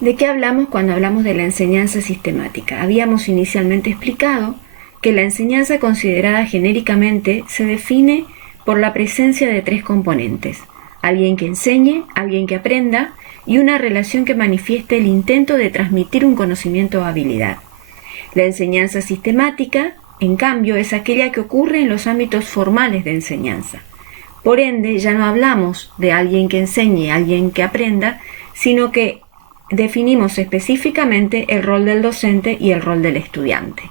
¿De qué hablamos cuando hablamos de la enseñanza sistemática? Habíamos inicialmente explicado que la enseñanza considerada genéricamente se define por la presencia de tres componentes: alguien que enseñe, alguien que aprenda y una relación que manifieste el intento de transmitir un conocimiento o habilidad. La enseñanza sistemática, en cambio, es aquella que ocurre en los ámbitos formales de enseñanza. Por ende, ya no hablamos de alguien que enseñe, alguien que aprenda, sino que definimos específicamente el rol del docente y el rol del estudiante,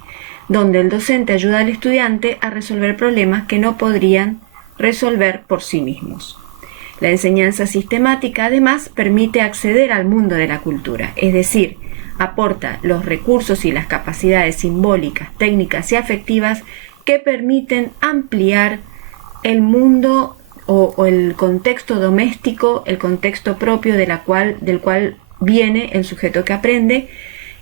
donde el docente ayuda al estudiante a resolver problemas que no podrían resolver por sí mismos. La enseñanza sistemática, además, permite acceder al mundo de la cultura, es decir, aporta los recursos y las capacidades simbólicas, técnicas y afectivas que permiten ampliar el mundo o el contexto doméstico, el contexto propio del cual viene el sujeto que aprende,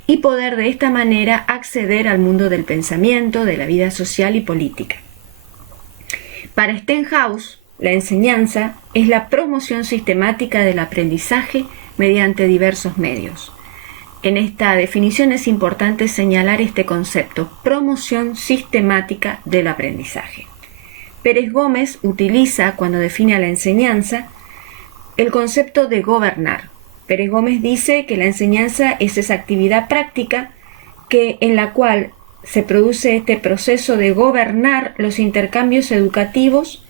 y poder de esta manera acceder al mundo del pensamiento, de la vida social y política. Para Stenhouse, la enseñanza es la promoción sistemática del aprendizaje mediante diversos medios. En esta definición es importante señalar este concepto: promoción sistemática del aprendizaje. Pérez Gómez utiliza, cuando define a la enseñanza, el concepto de gobernar. Pérez Gómez dice que la enseñanza es esa actividad práctica en la cual se produce este proceso de gobernar los intercambios educativos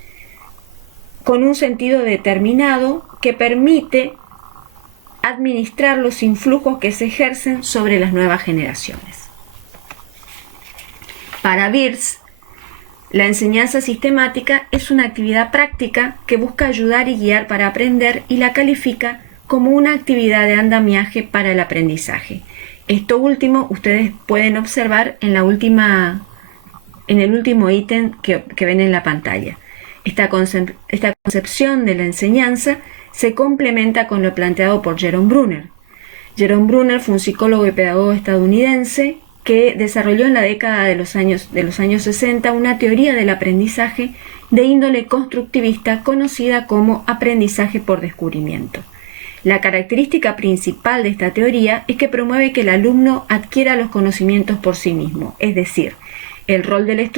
con un sentido determinado que permite administrar los influjos que se ejercen sobre las nuevas generaciones. Para Birz, la enseñanza sistemática es una actividad práctica que busca ayudar y guiar para aprender, y la califica como una actividad de andamiaje para el aprendizaje. Esto último ustedes pueden observar en el último ítem que ven en la pantalla. Esta concepción de la enseñanza se complementa con lo planteado por Jerome Bruner. Jerome Bruner fue un psicólogo y pedagogo estadounidense que desarrolló en la década de los años 60 una teoría del aprendizaje de índole constructivista conocida como aprendizaje por descubrimiento. La característica principal de esta teoría es que promueve que el alumno adquiera los conocimientos por sí mismo, es decir, el rol del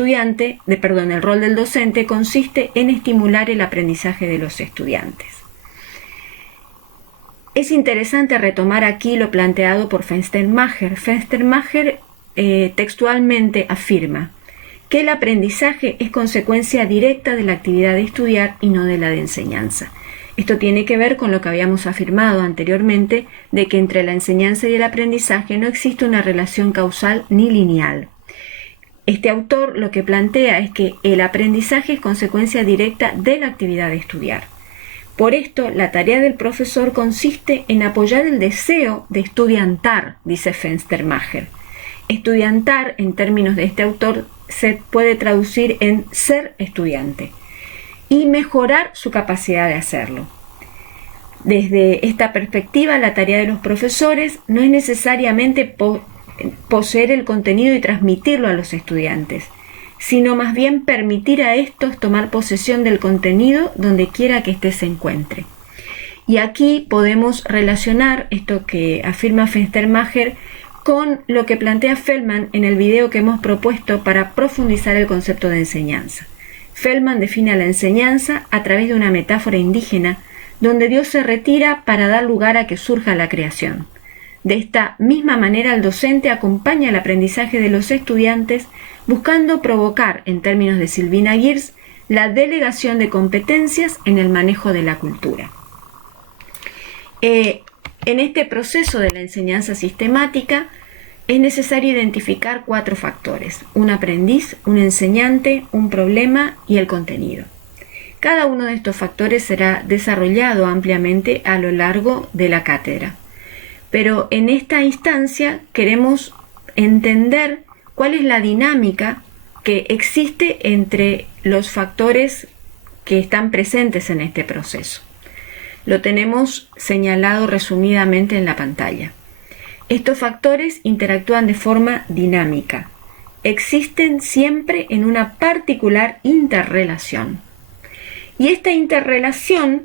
docente consiste en estimular el aprendizaje de los estudiantes. Es interesante retomar aquí lo planteado por Fenstermacher. Fenstermacher textualmente afirma que el aprendizaje es consecuencia directa de la actividad de estudiar y no de la de enseñanza. Esto tiene que ver con lo que habíamos afirmado anteriormente, de que entre la enseñanza y el aprendizaje no existe una relación causal ni lineal. Este autor lo que plantea es que el aprendizaje es consecuencia directa de la actividad de estudiar. Por esto, la tarea del profesor consiste en apoyar el deseo de estudiantar, dice Fenstermacher. Estudiantar, en términos de este autor, se puede traducir en ser estudiante y mejorar su capacidad de hacerlo. Desde esta perspectiva, la tarea de los profesores no es necesariamente poseer el contenido y transmitirlo a los estudiantes, sino más bien permitir a estos tomar posesión del contenido donde quiera que éste se encuentre. Y aquí podemos relacionar esto que afirma Fenstermacher con lo que plantea Feldman en el video que hemos propuesto para profundizar el concepto de enseñanza. Feldman define a la enseñanza a través de una metáfora indígena donde Dios se retira para dar lugar a que surja la creación. De esta misma manera, el docente acompaña el aprendizaje de los estudiantes buscando provocar, en términos de Sylvina Geertz, la delegación de competencias en el manejo de la cultura. En este proceso de la enseñanza sistemática es necesario identificar 4 factores: un aprendiz, un enseñante, un problema y el contenido. Cada uno de estos factores será desarrollado ampliamente a lo largo de la cátedra. Pero en esta instancia queremos entender cuál es la dinámica que existe entre los factores que están presentes en este proceso. Lo tenemos señalado resumidamente en la pantalla. Estos factores interactúan de forma dinámica. Existen siempre en una particular interrelación. Y esta interrelación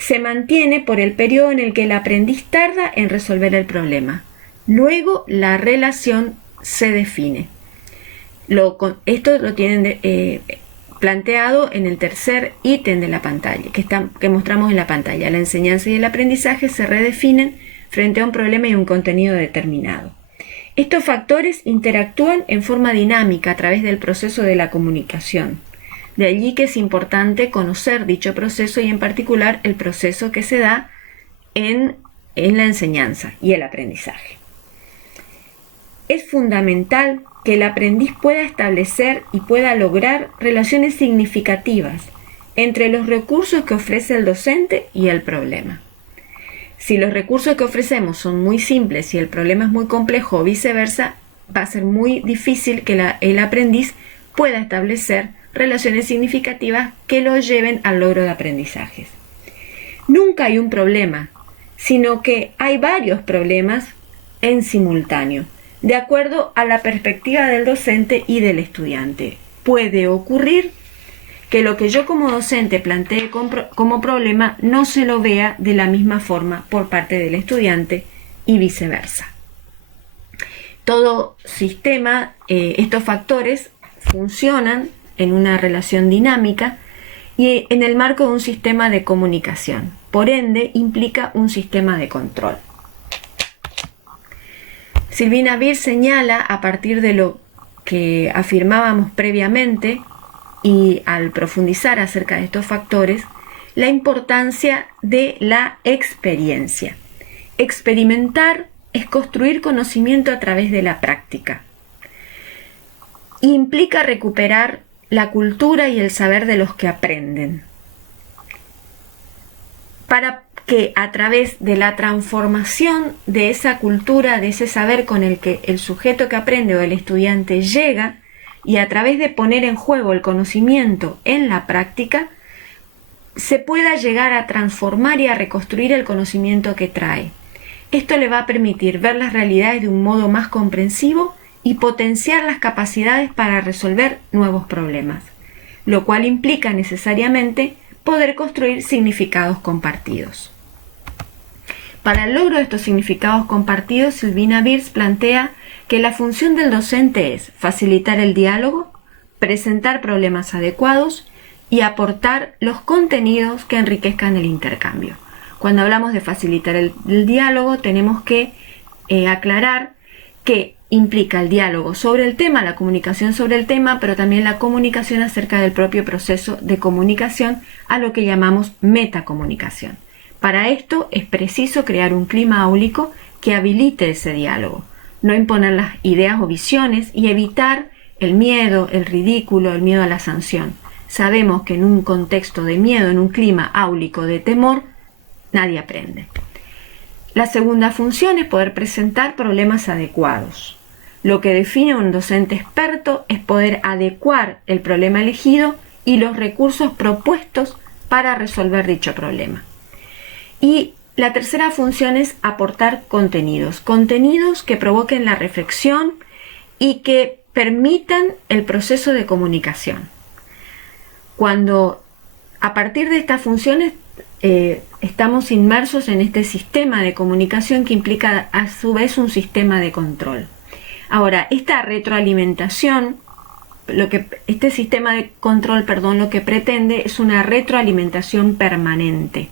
se mantiene por el periodo en el que el aprendiz tarda en resolver el problema. Luego la relación se define. Esto lo tienen planteado en el tercer ítem de la pantalla, que mostramos en la pantalla. La enseñanza y el aprendizaje se redefinen frente a un problema y un contenido determinado. Estos factores interactúan en forma dinámica a través del proceso de la comunicación. De allí que es importante conocer dicho proceso y en particular el proceso que se da en la enseñanza y el aprendizaje. Es fundamental que el aprendiz pueda establecer y pueda lograr relaciones significativas entre los recursos que ofrece el docente y el problema. Si los recursos que ofrecemos son muy simples y el problema es muy complejo o viceversa, va a ser muy difícil que el aprendiz pueda establecer relaciones significativas que lo lleven al logro de aprendizajes. Nunca hay un problema, sino que hay varios problemas en simultáneo, de acuerdo a la perspectiva del docente y del estudiante. Puede ocurrir que lo que yo como docente plantee como problema no se lo vea de la misma forma por parte del estudiante y viceversa. Todo sistema, estos factores funcionan en una relación dinámica y en el marco de un sistema de comunicación. Por ende, implica un sistema de control. Sylvina Beer señala, a partir de lo que afirmábamos previamente y al profundizar acerca de estos factores, la importancia de la experiencia. Experimentar es construir conocimiento a través de la práctica. Implica recuperar la cultura y el saber de los que aprenden, para que a través de la transformación de esa cultura, de ese saber con el que el sujeto que aprende o el estudiante llega, y a través de poner en juego el conocimiento en la práctica, se pueda llegar a transformar y a reconstruir el conocimiento que trae. Esto le va a permitir ver las realidades de un modo más comprensivo y potenciar las capacidades para resolver nuevos problemas, lo cual implica necesariamente poder construir significados compartidos. Para el logro de estos significados compartidos, Sylvina Beer plantea que la función del docente es facilitar el diálogo, presentar problemas adecuados y aportar los contenidos que enriquezcan el intercambio. Cuando hablamos de facilitar el diálogo, tenemos que aclarar que implica el diálogo sobre el tema, la comunicación sobre el tema, pero también la comunicación acerca del propio proceso de comunicación, a lo que llamamos metacomunicación. Para esto es preciso crear un clima áulico que habilite ese diálogo, no imponer las ideas o visiones y evitar el miedo, el ridículo, el miedo a la sanción. Sabemos que en un contexto de miedo, en un clima áulico de temor, nadie aprende. La segunda función es poder presentar problemas adecuados. Lo que define a un docente experto es poder adecuar el problema elegido y los recursos propuestos para resolver dicho problema. Y la tercera función es aportar contenidos que provoquen la reflexión y que permitan el proceso de comunicación. Cuando a partir de estas funciones estamos inmersos en este sistema de comunicación que implica a su vez un sistema de control. Ahora, esta retroalimentación, este sistema de control, lo que pretende es una retroalimentación permanente,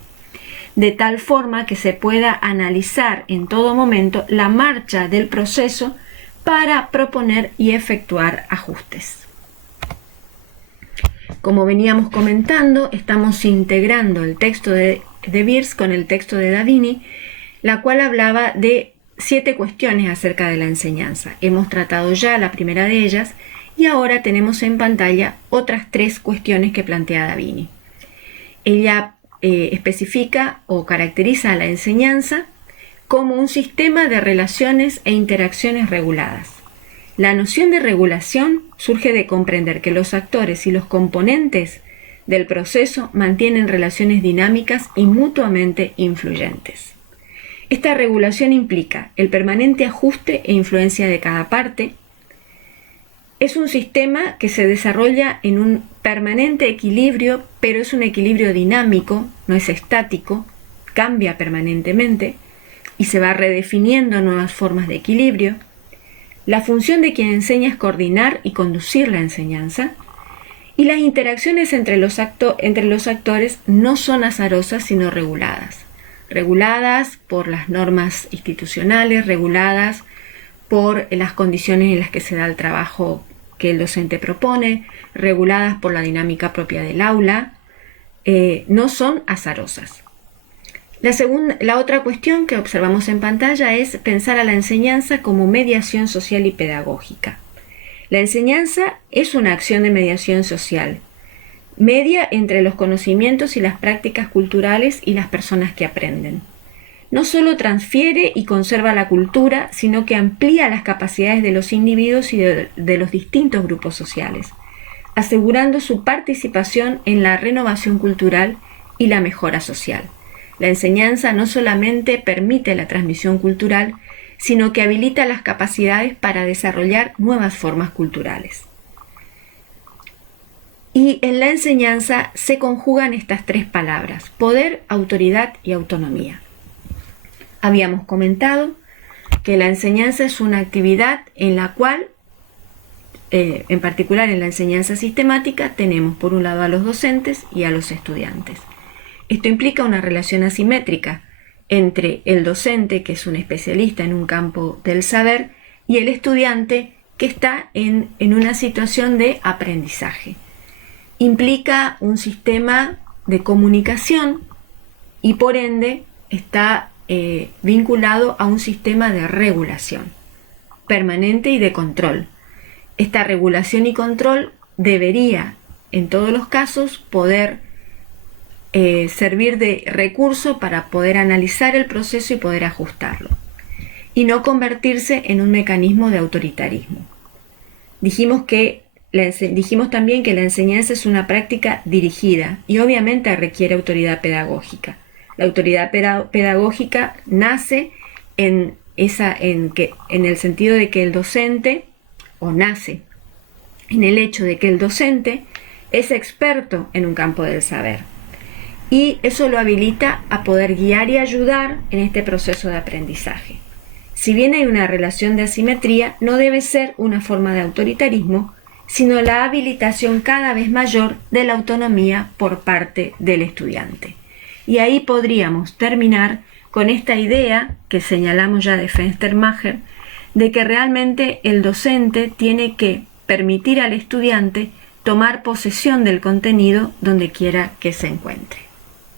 de tal forma que se pueda analizar en todo momento la marcha del proceso para proponer y efectuar ajustes. Como veníamos comentando, estamos integrando el texto de Beers con el texto de Davini, la cual hablaba de 7 cuestiones acerca de la enseñanza. Hemos tratado ya la primera de ellas y ahora tenemos en pantalla otras 3 cuestiones que plantea Davini. Ella especifica o caracteriza a la enseñanza como un sistema de relaciones e interacciones reguladas. La noción de regulación surge de comprender que los actores y los componentes del proceso mantienen relaciones dinámicas y mutuamente influyentes. Esta regulación implica el permanente ajuste e influencia de cada parte, Es un sistema que se desarrolla en un permanente equilibrio, pero es un equilibrio dinámico, no es estático, cambia permanentemente y se va redefiniendo nuevas formas de equilibrio. La función de quien enseña es coordinar y conducir la enseñanza, y las interacciones entre los actores no son azarosas, sino reguladas. Reguladas por las normas institucionales, reguladas por las condiciones en las que se da el trabajo que el docente propone, reguladas por la dinámica propia del aula, no son azarosas. La otra cuestión que observamos en pantalla es pensar a la enseñanza como mediación social y pedagógica. La enseñanza es una acción de mediación social, media entre los conocimientos y las prácticas culturales y las personas que aprenden. No solo transfiere y conserva la cultura, sino que amplía las capacidades de los individuos y de los distintos grupos sociales, asegurando su participación en la renovación cultural y la mejora social. La enseñanza no solamente permite la transmisión cultural, sino que habilita las capacidades para desarrollar nuevas formas culturales. Y en la enseñanza se conjugan estas tres palabras: poder, autoridad y autonomía. Habíamos comentado que la enseñanza es una actividad en la cual, en particular en la enseñanza sistemática, tenemos por un lado a los docentes y a los estudiantes. Esto implica una relación asimétrica entre el docente, que es un especialista en un campo del saber, y el estudiante, que está en una situación de aprendizaje. Implica un sistema de comunicación y por ende está vinculado a un sistema de regulación permanente y de control. Esta regulación y control debería, en todos los casos, poder servir de recurso para poder analizar el proceso y poder ajustarlo, y no convertirse en un mecanismo de autoritarismo. Dijimos también que la enseñanza es una práctica dirigida y obviamente requiere autoridad pedagógica. La autoridad pedagógica nace en el sentido de que el docente, o nace en el hecho de que el docente es experto en un campo del saber. Y eso lo habilita a poder guiar y ayudar en este proceso de aprendizaje. Si bien hay una relación de asimetría, no debe ser una forma de autoritarismo, sino la habilitación cada vez mayor de la autonomía por parte del estudiante. Y ahí podríamos terminar con esta idea que señalamos ya de Fenstermacher, de que realmente el docente tiene que permitir al estudiante tomar posesión del contenido donde quiera que se encuentre.